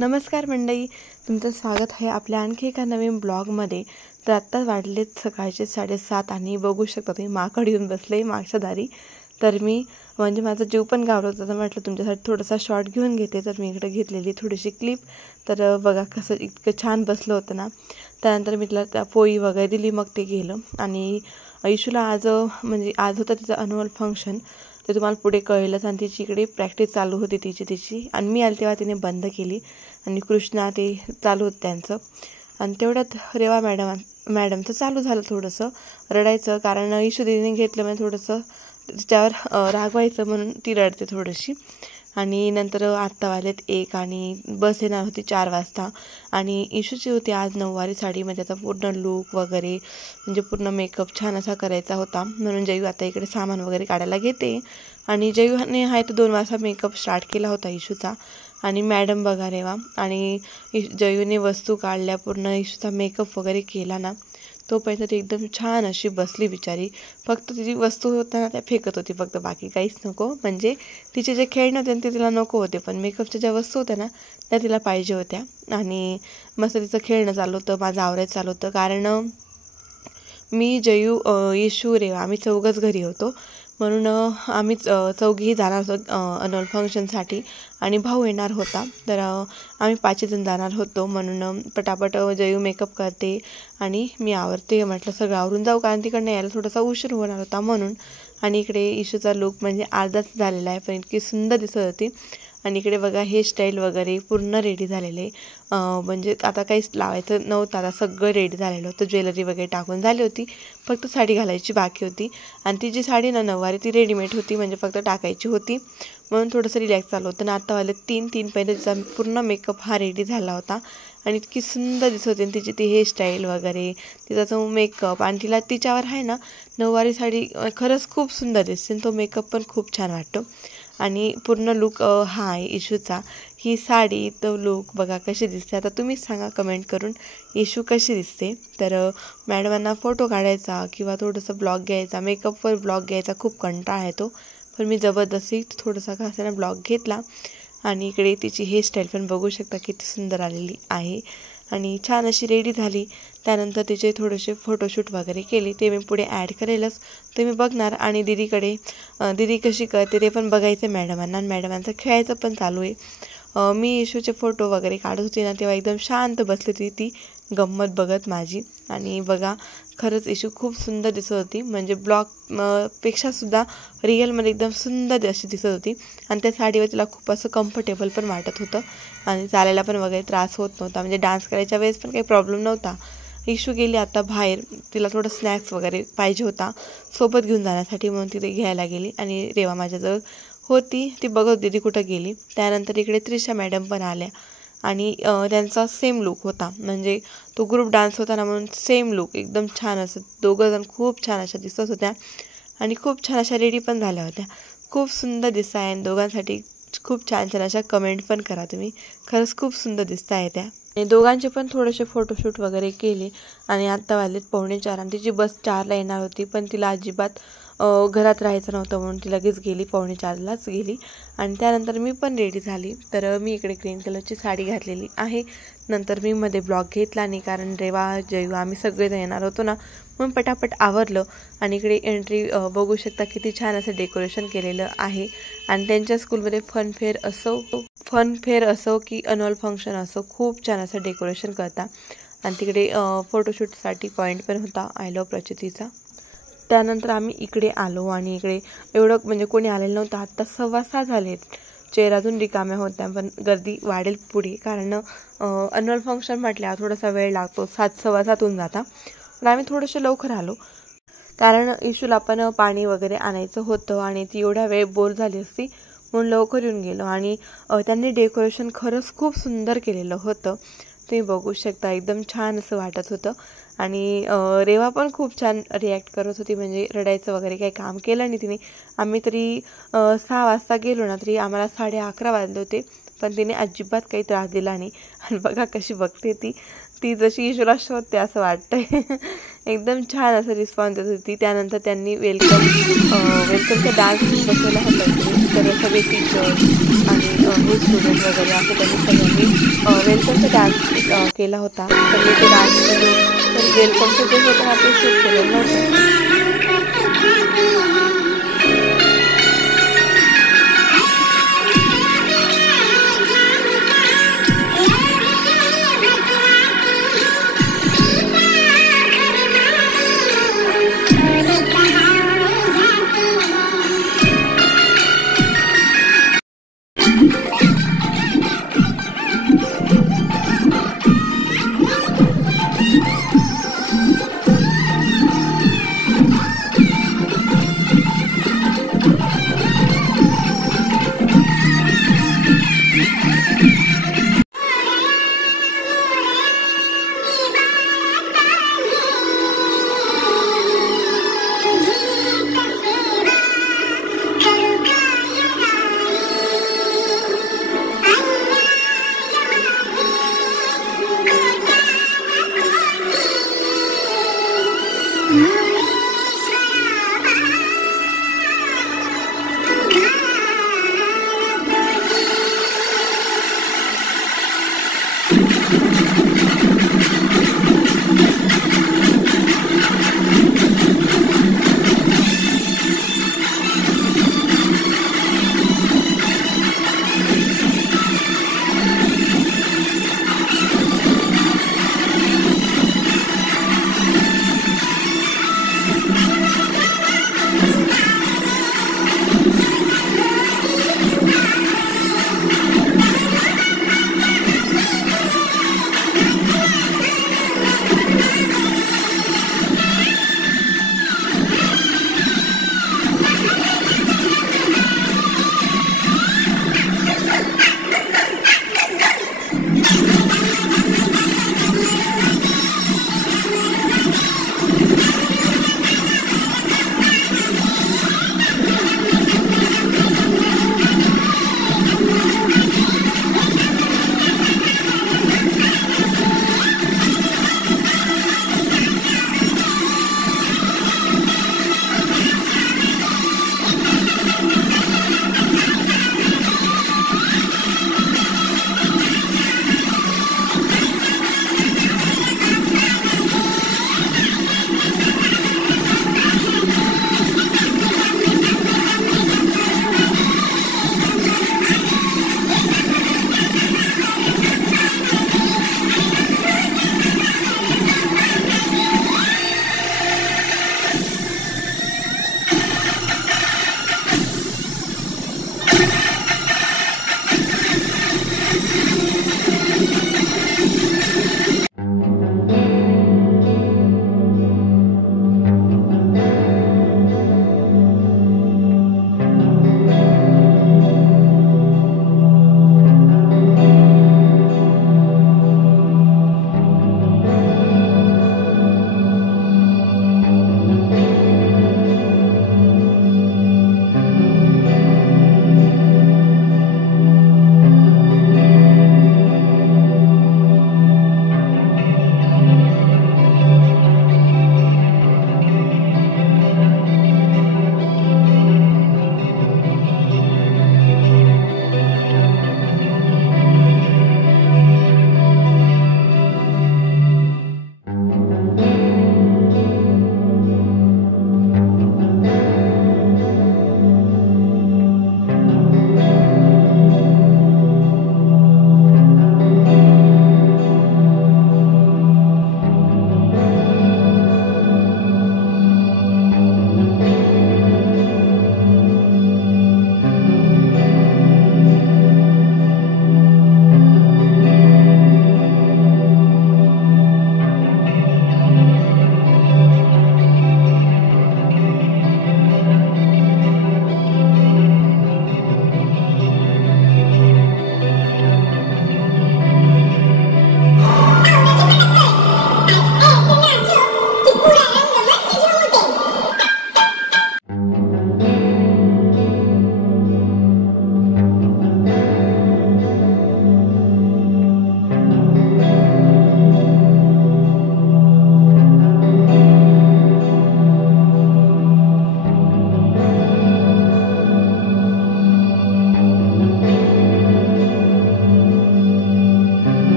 नमस्कार मंडळी, तुमचं स्वागत आहे आपल्या आणखी एका नवीन ब्लॉगमध्ये। तर आत्ता वाजलेत सकाळचे 7:30 आणि बघू शकता तुम्ही माकड येऊन बसले मागच्या दारी। तर मी म्हणजे माझा जीव पण घाबरत होता, तर म्हटलं तुमच्यासाठी थोडासा शॉट घेऊन घेते। तर मी इकडे घेतलेली थोडीशी क्लिप। तर बघा कसं इतकं छान बसलं होतं ना। त्यानंतर मी तिला त्या पोळी वगैरे दिली, मग ते गेलं। आणि इशूला आज म्हणजे आज होतं तिचं ॲन्युअल फंक्शन, ते तुम्हाला पुढे कळेलच। आणि तिची इकडे प्रॅक्टिस चालू होती तिची आणि मी आले तेव्हा तिने बंद केली आणि कृष्णा ते चालू होतं त्यांचं। आणि तेवढ्यात रेवा मॅडमचं चालू झालं थोडंसं रडायचं, कारण इशू दीदीने घेतलं म्हणजे थोडंसं तिच्यावर रागवायचं म्हणून ती रडते थोडीशी। आणि नंतर आत्ता वाजलेत 1 आणि बस येणार होती 4 वाजता। आणि इशूची होती आज नऊवारी साडी, म्हणजे त्याचा पूर्ण लूक वगैरे म्हणजे पूर्ण मेकअप छान असा करायचा होता, म्हणून जयू आता इकडे सामान वगैरे काढायला घेते। आणि जयूने आहे तो 2 वाजता मेकअप स्टार्ट केला होता इशूचा। आणि मॅडम बघा रेवा आणि जयूने वस्तू काढल्या, पूर्ण इशूचा मेकअप वगैरे केला ना, तोपर्यंत ती एकदम छान अशी बसली बिचारी। फक्त तिची वस्तू होता ना त्या फेकत होती, फक्त बाकी काहीच नको। म्हणजे तिचे जे खेळणे होते ते तिला नको होते, पण मेकअपच्या ज्या वस्तू होत्या ना त्या तिला पाहिजे होत्या। आणि मस्त तिचं खेळणं चालू होतं, माझं आवरायचं चालू होतं, कारण मी जयू इशू रेवा आम्ही चौघंच घरी होतो, म्हणून आम्ही चौघीही जाणार होतो ॲन्युअल फंक्शनसाठी। आणि भाऊ येणार होता, तर आम्ही 5 जण जाणार होतो। म्हणून पटापट जयू मेकअप करते आणि मी आवरते, म्हटलं सगळं आवरून जाऊ, कारण तिकडनं यायला थोडासा उशीर होणार होता म्हणून। आणि इकडे इशूचा लूक म्हणजे अर्धाच झालेला आहे, पण इतकी सुंदर दिसत होती। आणि इकडे बघा हेअरस्टाईल वगैरे पूर्ण रेडी झालेले, म्हणजे आता काहीच लावायचं नव्हतं, आता सगळं रेडी झालेलं होतं। ज्वेलरी वगैरे टाकून झाली होती, फक्त साडी घालायची बाकी होती। आणि ती जी साडी ना नऊवारी ती रेडीमेड होती, म्हणजे फक्त टाकायची होती, म्हणून थोडंसं रिलॅक्स चालू होतं। आणि आता वाले 3 पहिले तिचा पूर्ण मेकअप हा रेडी झाला होता आणि इतकी सुंदर दिसत होती तिची ती हेअरस्टाईल वगैरे, तिचा जो मेकअप। आणि तिला तिच्यावर आहे ना नऊवारी साडी खरंच खूप सुंदर दिसते, तो मेकअप पण खूप छान वाटतो। आणि पूर्ण लूक हा आहे इशूचा। ही साडी तो लूक बघा कशी दिसते, आता तुम्हीच सांगा कमेंट करून इशू कशी दिसते। तर मॅडमांना फोटो काढायचा किंवा थोडंसं ब्लॉग घ्यायचा, मेकअपवर ब्लॉग घ्यायचा खूप कंटाळा येतो, पण मी जबरदस्ती थोडासा का असा ब्लॉग घेतला। आणि इकडे तिची हेअरस्टाईल पण बघू शकता किती सुंदर आलेली आहे आणि छान अशी रेडी झाली। त्यानंतर तिचे थोडेसे फोटोशूट वगैरे केले, ते मी पुढे ॲड करेलच, ते मी बघणार। आणि दीदी कशी करते ते पण बघायचं मॅडमांना, आणि मॅडमांचं खेळायचं पण चालू आहे। मी इशूचे फोटो वगैरे काढत होते ना, तेव्हा एकदम शांत बसली होती ती गंमत बघत माझी। आणि बघा खरंच इशू खूप सुंदर दिसत होती, म्हणजे पेक्षासुद्धा रिअलमध्ये एकदम सुंदर अशी दिसत होती। आणि त्या साडीवर तिला खूप असं कम्फर्टेबल पण वाटत होतं आणि चालायला पण वगैरे त्रास होत नव्हता, म्हणजे डान्स करायच्या वेळेस पण काही प्रॉब्लेम नव्हता। इशू गेली आता बाहेर, तिला थोडं स्नॅक्स वगैरे पाहिजे होता सोबत घेऊन जाण्यासाठी, म्हणून तिथे घ्यायला गेली। आणि रेवा माझ्याजवळ होती, ती बघत होती ती कुठं गेली। त्यानंतर इकडे त्रिशा मॅडम पण आल्या आणि त्यांचा सेम लूक होता, म्हणजे तो ग्रुप डान्स होता ना, म्हणून सेम लूक एकदम छान असं दोघंजण खूप छान अशा दिसत होत्या आणि खूप छान अशा रेडी पण झाल्या होत्या। खूप सुंदर दिसत आहे आणि दोघांसाठी खूप छान अशा कमेंट पण करा तुम्ही, खरंच खूप सुंदर दिसत आहे त्या। आणि दोघांचे पण थोडेसे फोटोशूट वगैरे केले। आणि आत्ता वाजलेत 3:45 आणि तिची बस 4ला येणार होती, पण तिला अजिबात घरात राहायचं नव्हतं, म्हणून ती लगेच गेली, 3:45लाच गेली। आणि त्यानंतर मी पण रेडी झाली, तर मी इकडे ग्रीन कलरची साडी घातलेली आहे। नंतर मी मध्ये ब्लॉग घेतला नाही, कारण रेवा जयू आम्ही सगळेजण येणार होतो ना, म्हणून पटापट आवरलं। आणि इकडे एंट्री बघू शकता किती छान असं डेकोरेशन केलेलं आहे। आणि त्यांच्या स्कूलमध्ये फनफेअर असो की ॲन्युअल फंक्शन असो, खूप छान असं डेकोरेशन करता। आणि तिकडे फोटोशूटसाठी पॉईंट पण होता आय लव्ह प्रचितीचा। त्यानंतर आम्ही इकडे आलो आणि इकडे एवढं म्हणजे कोणी आलेलं नव्हतं, आत्ता 6:15 झालेत, चेअर अजून रिकाम्या होत्या, पण गर्दी वाढेल पुढे, कारण ॲन्युअल फंक्शन म्हटल्यावर थोडासा वेळ लागतो, 7 7:15 होऊन जाता। पण आम्ही थोडेसे लवकर आलो, कारण इशूला पण पाणी वगैरे आणायचं होतं आणि ती एवढा वेळ बोर झाली असती, म्हणून लवकर येऊन गेलो। आणि त्यांनी डेकोरेशन खरंच खूप सुंदर केलेलं होतं, तुम्ही बघू शकता, एकदम छान असं वाटत होतं। आणि रेवा पण खूप छान रिॲक्ट करत होती, म्हणजे रडायचं वगैरे काही काम केलं नाही तिने। आम्ही तरी 6 वाजता गेलो ना, तरी आम्हाला 11:30 वाजले होते, पण तिने अजिबात काही त्रास दिला नाही। आणि बघा कशी बघते ती जशी इशूला शोधते असं वाटतंय एकदम छान असं रिस्पॉन्स देत होती. त्यानंतर त्यांनी वेलकमचा डान्स बसवला होता इकडे. तर सगळे टीचर्स आणि हे स्टुडंट वगैरे असं त्यांनी सगळ्यांनी वेलकमचा डान्स केला होता. तर मी तो डान्स वेलकमचं जे होतं ना ते शूट केलेलं नव्हतं.